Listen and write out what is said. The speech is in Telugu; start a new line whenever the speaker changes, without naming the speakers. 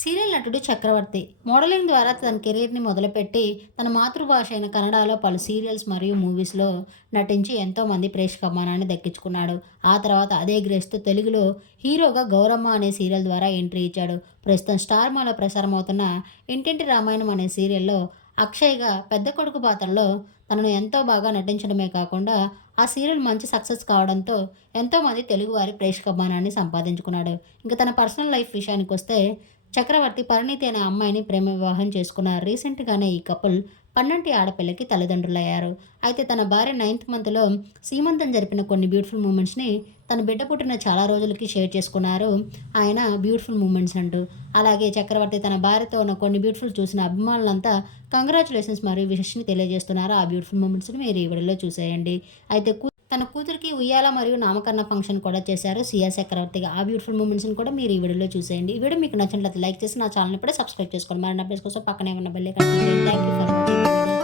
సీరియల్ నటుడు చక్రవర్తి. మోడలింగ్ ద్వారా తన కెరీర్ని మొదలుపెట్టి తన మాతృభాష అయిన కన్నడలో పలు సీరియల్స్ మరియు మూవీస్లో నటించి ఎంతోమంది ప్రేక్షకభమానాన్ని దక్కించుకున్నాడు. ఆ తర్వాత అదే గ్రేస్తో తెలుగులో హీరోగా గౌరమ్మ అనే సీరియల్ ద్వారా ఎంట్రీ ఇచ్చాడు. ప్రస్తుతం స్టార్ మాలో ప్రసారం అవుతున్న ఇంటింటి రామాయణం అనే సీరియల్లో అక్షయ్గా పెద్ద కొడుకు పాత్రలో తనను ఎంతో బాగా నటించడమే కాకుండా ఆ సీరియల్ మంచి సక్సెస్ కావడంతో ఎంతోమంది తెలుగువారి ప్రేక్షక అభిమానాన్ని సంపాదించుకున్నాడు. ఇంకా తన పర్సనల్ లైఫ్ విషయానికి వస్తే చక్రవర్తి పరిణీతి అనే అమ్మాయిని ప్రేమ వివాహం చేసుకున్నారు రీసెంట్గానే ఈ కపుల్ పన్నంటి ఆడపిల్లకి తల్లిదండ్రులయ్యారు. అయితే తన భార్య నైన్త్ మంత్లో సీమంతం జరిపిన కొన్ని బ్యూటిఫుల్ మూమెంట్స్ని తన బిడ్డ పుట్టిన చాలా రోజులకి షేర్ చేసుకున్నారు. ఆయన బ్యూటిఫుల్ మూమెంట్స్ అంటూ. అలాగే చక్రవర్తి తన భార్యతో ఉన్న కొన్ని బ్యూటిఫుల్ చూసిన అభిమానులంతా కంగ్రాచులేషన్స్ మరియు విషస్ని తెలియజేస్తున్నారు. ఆ బ్యూటిఫుల్ మూమెంట్స్ని మీరు ఈ వీడియోలో చూసేయండి. అయితే తన కూతురికి ఉయ్యాల మరియు నామకరణ ఫంక్షన్ కూడా చేశారు సియా చక్రవర్తిగా ఆ బ్యూటిఫుల్ మూమెంట్స్ని కూడా మీరు ఈ వీడియోలో చూసేయండి. ఈ వీడియో మీకు నచ్చినట్లయితే లైక్ చేసి నా ఛానల్ కూడా సబ్స్క్రైబ్ చేసుకోండి. మరి అప్డేట్స్ కోసం పక్కనే ఉన్న bell thank you for watching